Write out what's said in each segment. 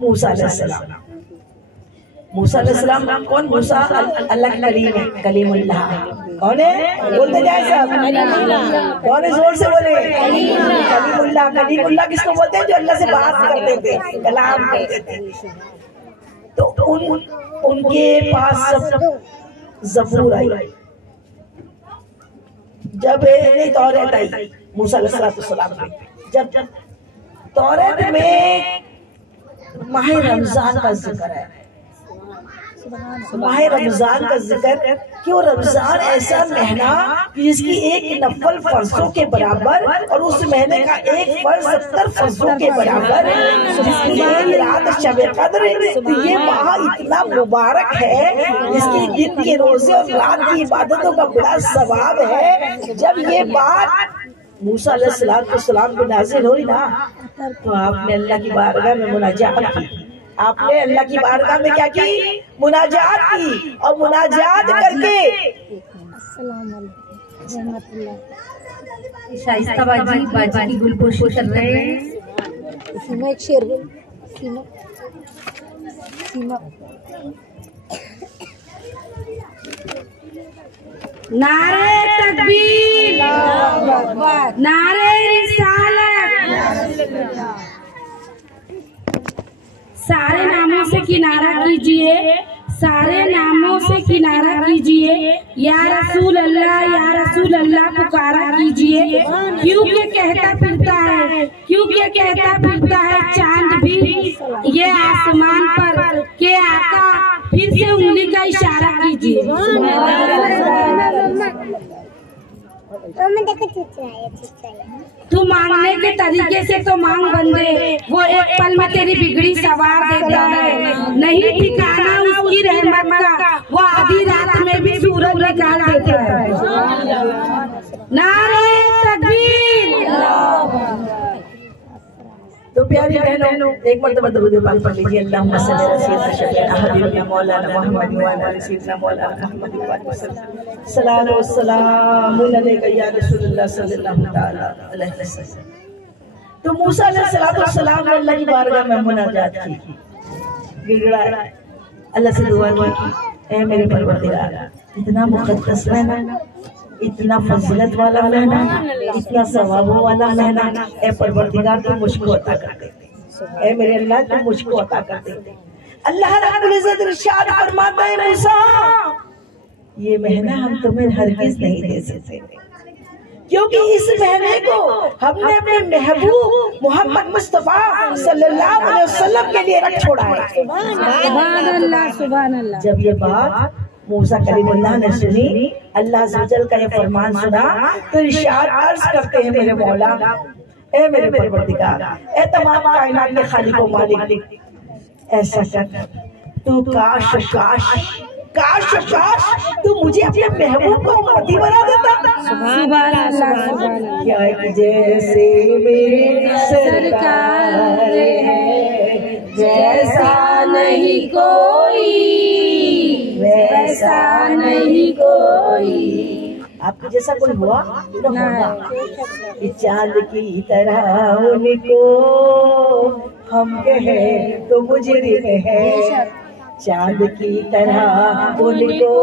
मूसा अलैहिस्सलाम। मूसा अलैहिस्सलाम कौन? मूसा अल्लाह के कलीम है, कलीमुल्लाह। कौन है? बोलते जाए सब। कौन है? जोर से बोले। कलीमुल्लाह। कलीमुल्लाह किसको बोलते हैं? जो अल्लाह से बात करते थे, कलाम करते थे। तो उनके पास सब ज़बूर आई, जब नहीं तौरात आई मूसा अलैहिस्सलाम पे। जब तौरात में माह रमजान का जिक्र है, माह रमजान का जिक्र, कि वो रमजान ऐसा महीना जिसकी एक नफल फर्जों के बराबर और उस महीने का एक फर्ज 70 फर्जों के बराबर, जिसकी एक रात शब कद्र। तो ये माह इतना मुबारक है, जिसकी दिन के रोजे और रात की इबादतों का बड़ा सवाब है। जब ये बात मूसा अलैहिस्सलाम पे नाज़िल हुई ना, तो आपने अल्लाह की बारगाह में मुनाजात की। आपने अल्लाह की बारगाह में क्या की? मुनाजात की। और मुनाजात करके शाइस्ता बाजी की गुलपोशी कर रहे हैं। एक शेर बोल। नारे तकबीर, नारे रिसालत। सारे नामों से किनारा कीजिए, सारे नामों से किनारा कीजिए। या रसूल अल्लाह पुकारा कीजिए। क्योंकि कहता फिरता है चांद भी ये आसमान पर, के आका फिर से उंगली का इशारा कीजिए। तू मांगने के तरीके से तो मांग बंदे, वो एक पल में तेरी बिगड़ी सवार देता है। नहीं ठिकाना उसकी रहमत का, वो आधी रात में भी सूरज निकाल देता है। नारे तकबीर। तो प्यारी बहनों, एक मरतबा दरूद पाक पढ़ लीजिए। अल्लाहुम्मा सल्ली अला सय्यिदना हबीबना मौलाना मुहम्मद व अला सय्यिदना मौलाना अहमद व सल्लल्लाहु अलैका या रसूलल्लाह सल्लल्लाहु तआला अलैहि वसल्लम। तो मूसा अलैहिस्सलाम ने अल्लाह की बारगाह में मुनाजात की, गिड़गिड़ा अल्लाह से दुआ की, ऐ मेरे परवरदिगार, इतना मुक़द्दस महीना, इतना फजीलत वाला महीना, इतना सवाबों वाला महीना, ऐ परवरदिगार तू मुझको अता कर दे। ऐ मेरे अल्लाह तू मुझको अता कर दे। अल्लाह रब्बुल इज्जत इरशाद फरमाता है, मूसा ये महीना हम तुम्हें हरगिज़ नहीं दे सकते, क्योंकि इस महीने को हमने अपने महबूब मोहम्मद मुस्तफा सल्लल्लाहु अलैहि वसल्लम के लिए रख छोड़ा है। सुभान अल्लाह। जब ये बात मूसा कलीमुल्लाह ने सुनी, अल्लाह अज़्ज़वजल का ये फरमान सुना, तो इरशाद अर्ज करते हैं, मेरे मौला, ए मेरे परवरदिगार, ए तमाम कायनात के खालिक व मालिक, ऐसा कर तू काश तू मुझे अपने महबूब को उम्मती बना देता। सुभान अल्लाह। क्या जैसे मेरे सरकार है, जैसा नहीं कोई, वैसा नहीं कोई। आपके जैसा कोई हुआ ना? चांद की तरह उनको हम कहे तो मुजरिम है, चांद की तरह उनको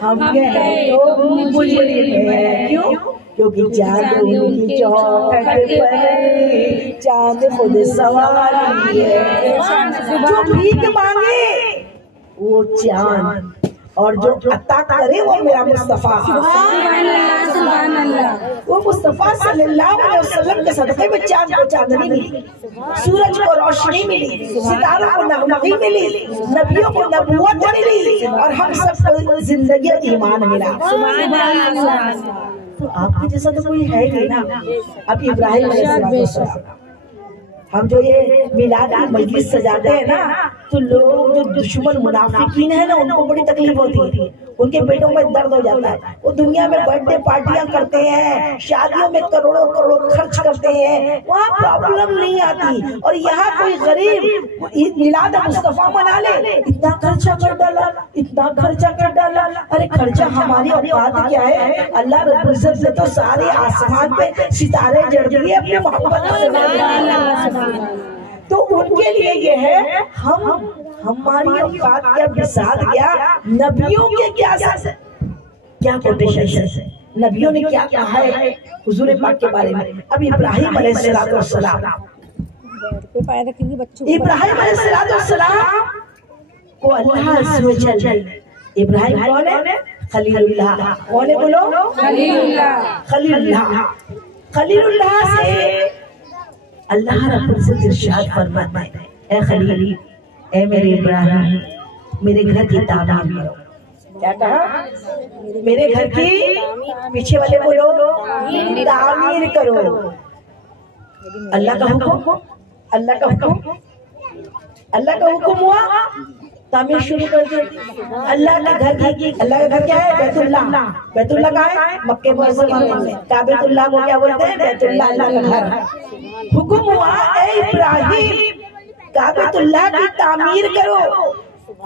हम कहे तो मुजरिम है। क्यों? क्योंकि चांद उनकी चौखट पर चांद खुद सवारी है। जो भीख मांगे वो चांद, और जो अता करे वो मेरा मुस्तफा। वो मुस्तफा सल्लल्लाहु अलैहि वसल्लम के सदक़े में चांद को चांदनी मिली, सूरज को रोशनी मिली, सितारों को नगमगी मिली, नबियों को नबूवत मिली, और हम सबको जिंदगी और ईमान मिला। तो आपके जैसा तो कोई है ही ना। अब इब्राहिम अलैहिस्सलाम, हम जो ये मिलाद की मजलिस सजाते हैं ना, तो लोग जो दुश्मन मुनाफिकीन है ना, उनको बड़ी तकलीफ होती है, उनके पेटों में दर्द हो जाता है। वो दुनिया में बर्थडे पार्टियां करते हैं, शादियों में करोड़ों करोड़ खर्च करते हैं, वहाँ प्रॉब्लम नहीं आती। और यहाँ कोई गरीब मिलाद मुस्तफा मना ले, इतना खर्चा कर डाला, इतना खर्चा कर डाला। अरे खर्चा हमारी औकात क्या है? अल्लाह रब्बुल इज्जत ने तो सारे आसमान पे सितारे जड़ दिए अपने मोहब्बत से। तो उनके लिए ये है, हम हमारी औकात क्या बिसात क्या, नबियों के क्या कोटेशन है, नबियों ने क्या कहा है हुजूर पाक के बारे में। अब इब्राहिम अलैहिस्सलाम को अल्लाह, इब्राहिम कौन है? खलीलुल्लाह। कौन है बोलो? खलीलुल्लाह। खलीलुल्लाह से अल्लाह रब्बुल इज्जत इरशाद फरमाता है, ए खलील, ए मेरे इब्राहिम, मेरे घर की तामीर करो। क्या कहा? मेरे घर की, पीछे वाले बोलो, तामीर करो। अल्लाह का हुक्म, अल्लाह का हुक्म, अल्लाह का हुक्म हुआ, तामीर शुरू कर दी। अल्लाह के घर की, अल्लाह का घर क्या है? बैतुल्लाह। बैतुल्लाह कहाँ है? मक्के मुअज़्ज़म में। काबतुल्लाह को क्या बोलते हैं? बैतुल्लाह, अल्लाह का घर। हुक्म हुआ, ए इब्राहिम, काबतुल्लाह की तामीर करो।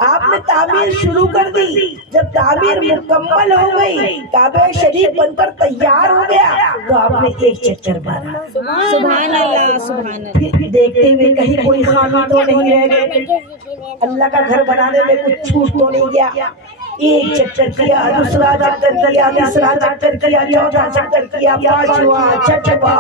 आपने तामीर शुरू कर दी। जब तामीर मुकम्मल हो गई, काबा शरीफ बनकर तैयार हो गया, तो आपने एक चक्कर मारा। सुभान अल्लाह, सुभान अल्लाह। फिर देखते हुए कहीं कोई खामी तो नहीं रह गई, अल्लाह का घर बनाने में कुछ छूट तो नहीं गया। एक चक्कर किया, दूसरा चक्कर किया, तीसरा चक्कर किया, चौथा चक्कर किया, पांचवा, छठवा,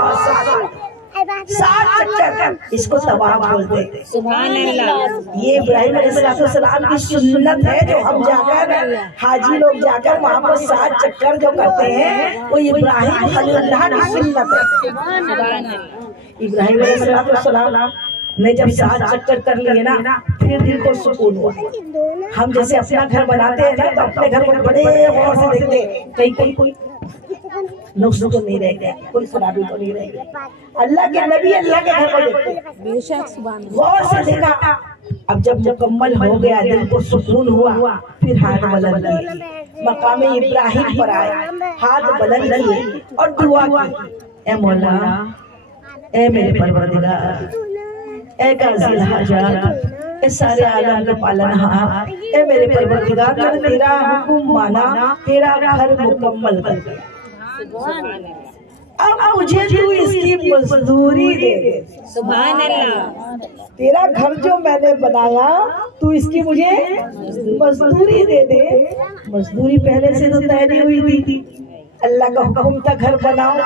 सात चक्कर, इसको तवाफ बोलते हैं। सुभान अल्लाह। ये इब्राहिम अलैहिस्सलाम की सुन्नत है, जो हम जाकर, हाजी लोग जाकर वहाँ पर 7 चक्कर जो करते हैं, वो इब्राहिम खलीलुल्लाह की सुन्नत है। इब्राहिम अलैहिस्सलाम ने जब 7 चक्कर कर लिए ना, फिर दिल को सुकून हुआ। हम जैसे अपना घर बनाते हैं ना, तो अपने घर को बड़े गौर से देखते हैं, कहीं कोई नुक्स तो नहीं रह गया, कोई खराबी तो नहीं रह गया। अल्लाह के नबी अल्लाह के घर को देखते, गौर से देखा। अब जब मुकम्मल हो गया, दिल को सुकून हुआ, फिर हाथ बुलंद किए, मकाम इब्राहिम पर आए, हाथ बुलंद किए और दुआ की, ए मौला, ए मेरे परवरदिगार, ए काज़िल हाजात, ए सारे आलम का पालनहार, ए मेरे परवरदिगार, मैंने तेरा हुक्म माना, तेरा घर मुकम्मल कर दिया। अब मुझे तू इसकी मजदूरी दे दे। सुभान अल्लाह। तेरा घर जो मैंने बनाया, तू इसकी मुझे मजदूरी दे दे। मजदूरी पहले से तो तय नहीं हुई थी, अल्लाह का हुक्म था घर बनाओ,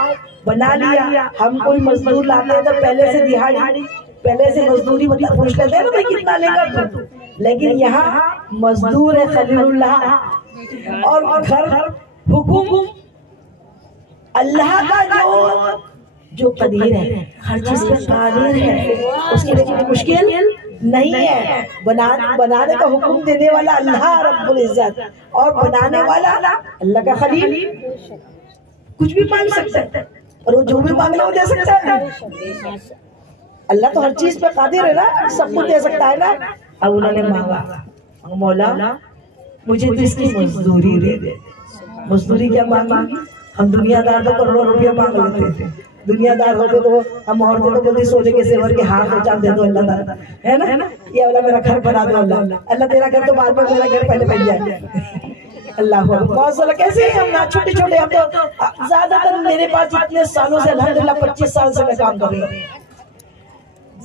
बना लिया। हम कोई मजदूर लाते हैं तो पहले से दिहाड़ी, पहले से मजदूरी मतलब पूछ लेते हैं ना, भाई कितना लेगा तू। लेकिन यहाँ मजदूर है खलीलुल्लाह, और घर हुक्म अल्लाह का जो कदीर है, हर चीज का कादिर है, उसके लिए कोई मुश्किल नहीं है। बनाने का हुक्म देने वाला अल्लाह रब्बुल इज्जत, और बनाने वाला अल्लाह का खलील। कुछ भी मांग सकता है, और वो जो भी मांगना वो दे सकता है। अल्लाह तो हर चीज पे कादिर है ना, सब कुछ दे सकता है ना। अब उन्होंने मांगा, मौला मुझे तो इसकी मजदूरी दे दे। मजदूरी क्या मांगी? हम दुनियादार तो करोड़ों रुपया मांग लेते थे। दुनियादार होते तो हम औरतें तो बोलती सोने के सेवर के हाथ और चांद दे दो अल्लाह ताला, है ना, ये वाला मेरा घर बना दो अल्लाह। अल्लाह तेरा घर तो बाद में, मेरा घर पहले बन जाए। अल्लाह बहुत कैसे हम ना छोटे छोटे, हम तो ज्यादातर मेरे पास इतने सालों से अल्हम्दुलिल्लाह 25 साल से मैं काम कर रही हूँ।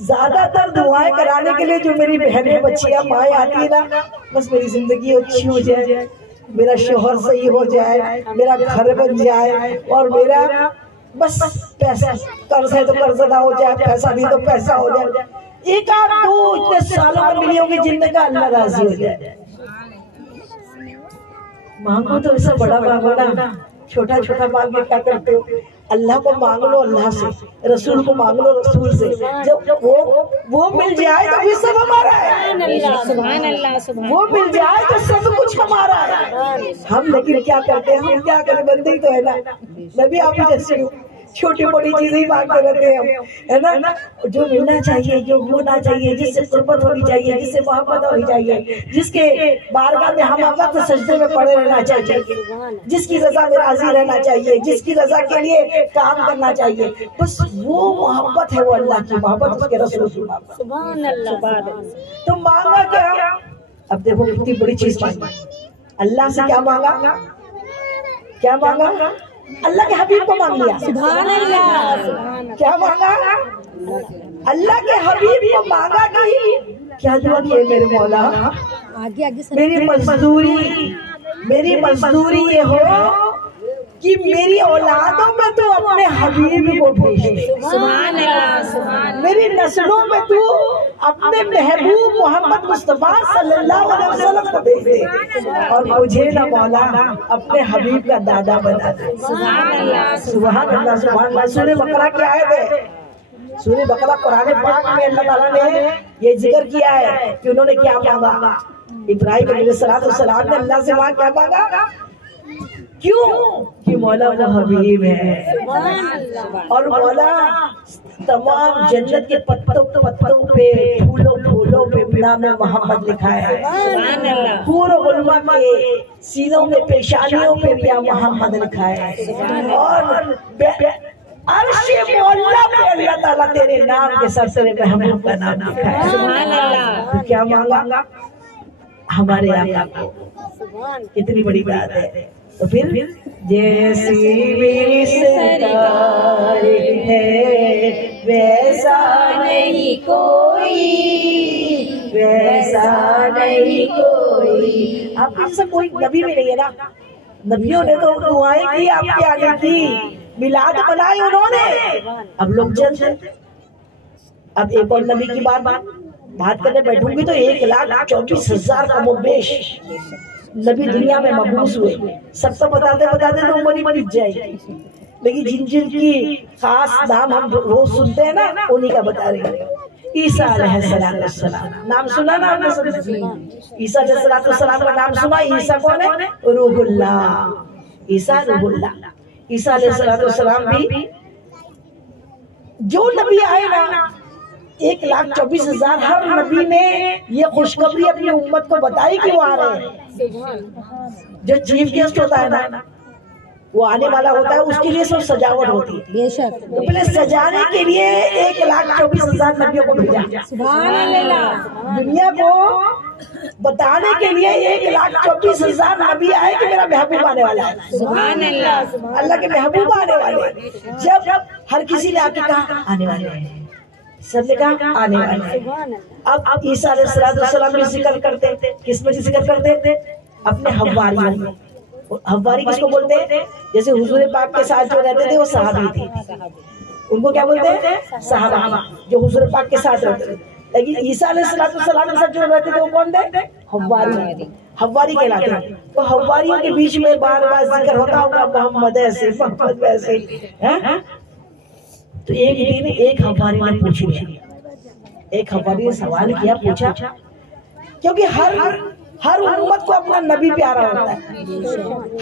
ज्यादातर दुआएं कराने के लिए जो मेरी बहनें, बच्चियां, माएँ आती है ना, बस मेरी जिंदगी अच्छी हो जाए, मेरा शोहर सही हो जाए, मेरा घर बन जाए, और मेरा बस पैसा, कर्ज है तो कर्ज अदा हो जाए, पैसा भी तो पैसा हो जाए। एक आध दो इतने सालों में मिली होगी जिनमें का अल्लाह राजी हो जाए। मांगो तो ऐसा बड़ा मांगो ना, छोटा छोटा मांग के क्या करते हो? अल्लाह को मांग लो अल्लाह से, रसूल को मांग लो रसूल से। जब वो मिल जाए तो भी सब हमारा है। सुभान अल्लाह, सुभान। वो मिल जाए तो सब कुछ हमारा है। हम लेकिन क्या करते हैं? हम क्या करें? बंदे तो है ना, मैं भी आप जैसे हूँ, छोटी बड़ी चीजें ही मांगते रहते हैं हम, है ना। जो मिलना चाहिए, जो होना चाहिए, जिससे कुर्बत होनी चाहिए, जिससे मोहब्बत होनी चाहिए, जिसके बारगाह में हम वक्त सजदे में पड़े रहना चाहिए, जिसकी रजा में राजी रहना चाहिए, जिसकी रजा के लिए काम करना चाहिए, बस वो मोहब्बत है, वो अल्लाह की मोहब्बत, उसके रसूल की मोहब्बत। सुभान अल्लाह। तो मांगा क्या? अब देखो कितनी बड़ी चीज मांगी। अल्लाह से क्या मांगा? क्या मांगा? अल्लाह के हबीब को मांग लिया। सुभान अल्लाह। क्या मांगा? अल्लाह के हबीब को मांगा कि क्या दुआ किए मेरे मौला, आगे आगे मेरी मजदूरी ये हो कि मेरी औलादों में तू अपने हबीब को भेज दे, सुभान अल्लाह सुभान मेरी नस्लों में तू अपने महबूब मोहम्मद मुस्तफा सल्लल्लाहु अलैहि वसल्लम को भेज दे, और मुझे ना मौला अपने हबीब का दादा बना दे। सुभान अल्लाह सुभान अल्लाह सुभान अल्लाह। सूरह बकरा की आयत है, सूरह बकरा कुरान पाक में अल्लाह ताला ने ये जिक्र किया है कि उन्होंने क्या मांगा। इब्राहिम अलैहिस्सलाम ने अल्लाह से वहाँ क्या मांगा, क्यों कि मौला वो हबीब है, और मौला तमाम जन्नत के पत्तों पे फूलों पे नाम मोहम्मद लिखा है, पूरे उलमा के सीनों में पेशानियों पे भी मोहम्मद लिखा है, और अर्श मौला पे अल्लाह ताला तेरे नाम के साथ तेरे महबूब का नाम लिखा है। सुभान अल्लाह। तो क्या मांगा हमारे आका को, कितनी बड़ी बात है। तो फिर जैसी मेरी सरकार है वैसा नहीं कोई, वैसा नहीं कोई। आप जैसा कोई नबी भी नहीं है ना, नबियों ने तो दुआएं की आपके आगे की, मिलाद बनाए उन्होंने, अब लोग जल्द। अब एक और नबी की बात करने बैठूंगी तो 1,24,000 कमोबेश नबी दुनिया में मबूस हुए। सबको बताते तो उम्र ही बीत जाएगी, लेकिन जिन जिन की खास नाम हम रोज सुनते हैं ना, उन्हीं का बता रहे हैं। ईसा अलैहिस्सलाम नाम सुना ना आपने सब? ईसा अलैहिस्सलाम का नाम सुना? ईसा कौन है? रूहुल्लाह, ईसा रूहुल्लाह। ईसा अलैहिस्सलाम भी जो नबी आए ना 1,24,000, हर नबी ने ये खुशखबरी अपनी उम्मत को बताई कि वो आ रहे हैं। जो चीफ गेस्ट होता है ना, वो आने वाला होता है, उसके लिए सब सजावट होती है। बेशक। तो पहले सजाने के लिए 1,24,000 नबियों को भेजा, सुभान अल्लाह। दुनिया को बताने के लिए 1,24,000 नबी आए कि मेरा महबूब आने वाला है। सुभान अल्लाह। अल्लाह के महबूब आने वाले। जब हर किसी ने आके कहा आने वाले हैं, सबने कहा आने वाले हैं। अब ईसा अलैहिस्सलाम भी जिक्र करते, किसमें जिक्र करते? अपने हव्वारियों में। हव्वारी किसको बोलते हैं? जैसे हुजूर पाक के साथ जो रहते थे वो सहाबी थे, उनको क्या बोलते हैं? सहाबा, जो हुजूर पाक के साथ रहते थे। लेकिन ईसा अलैहिस्सलाम के साथ जो रहते थे वो कौन थे? हव्वारी, हव्वारी कहलाते हैं। तो हव्वारियों के बीच में बार बार जिक्र होता होगा मोहम्मद ऐसे, मोहम्मद वैसे, हैं? तो एक दिन एक हव्वारी ने पूछ लिया, एक हव्वारी ने सवाल किया, पूछा, क्योंकि हर उम्मत को अपना नबी प्यारा होता है,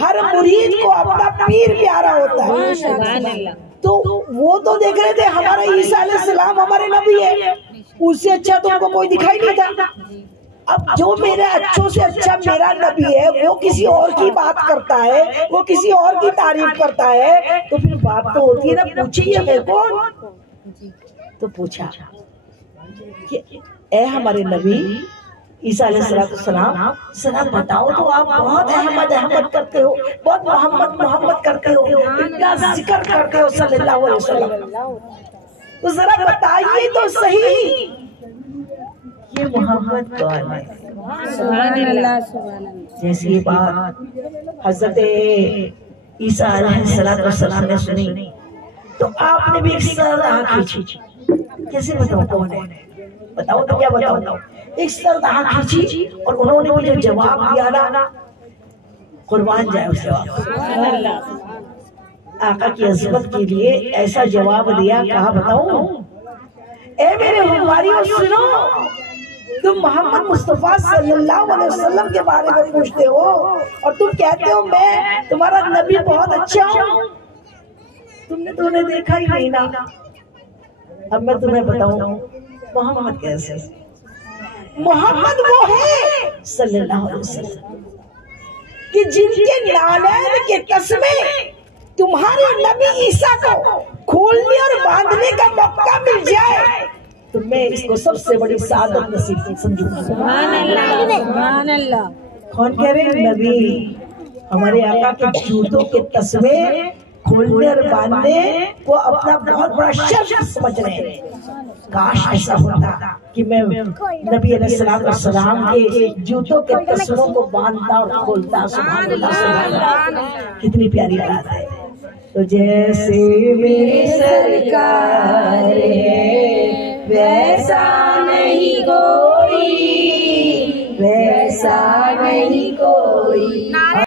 हर मुरीद को अपना पीर प्यारा होता है। सुभान अल्लाह। तो वो तो देख रहे थे हमारा ईसा अलैहिस्सलाम हमारे नबी है, उससे अच्छा तो उनको कोई दिखाई नहीं था। अब जो मेरे अच्छों से अच्छा मेरा नबी है, वो किसी और की बात करता है, वो किसी और की तारीफ करता है, तो फिर बात तो होती है ना, पूछिए है कौन? तो पूछा कि ए हमारे नबी ईसा अलैहिस्सलाम, सलाम बताओ तो आप बहुत अहमद करते हो, बहुत मोहम्मद करते हो, इतना जिक्र करते हो सल्लल्लाहु अलैहि वसल्लम, तो जरा बताइए तो सही ये मोहम्मद कौन है? सुभान अल्लाह सुभान अल्लाह। जैसी ये बात हजरत ईसा अलैहिस्सलाम ने सुनी तो आपने भी एक सरदाह खींची। कैसे बताओ कौन है? बताओ तो क्या बताओ? एक सरदाह खींची और उन्होंने मुझे जवाब दिया ना, कुर्बान जाए उस जवाब। आका की अज़मत के लिए ऐसा जवाब दिया, कहा बताऊं? ए मेरे हवारियों सुनो, तुम मोहम्मद मुस्तफा सल्लल्लाहु अलैहि वसल्लम के बारे में पूछते हो और तुम कहते हो मैं तुम्हारा नबी बहुत अच्छा हूँ। तुमने तो उन्हें देखा ही नहीं ना। अब मैं तुम्हें बताऊं मोहम्मद कैसे? मोहम्मद वो है सल्लल्लाहु अलैहि वसल्लम कि जिनके नालैन के तस्मे तुम्हारे नबी ईसा को खोलने और बांधने का मौका मिल जाए तो मैं इसको सबसे बड़ी सादत नसीब समझूंगा। सुभान अल्लाह सुभान अल्लाह। कौन कह रहे हैं? नबी, हमारे आका के जूतों के तस्मे खोलने और बांधने को अपना बहुत बड़ा शर्फ समझ रहे हैं। काश ऐसा होता कि मैं नबी अलैहिस्सलाम के जूतों के तस्मों को बांधता और खोलता। सुभान अल्लाह, सुभान अल्लाह। कितनी प्यारी बात है। तो जैसे मेरी सरकार वैसा नहीं कोई, वैसा नहीं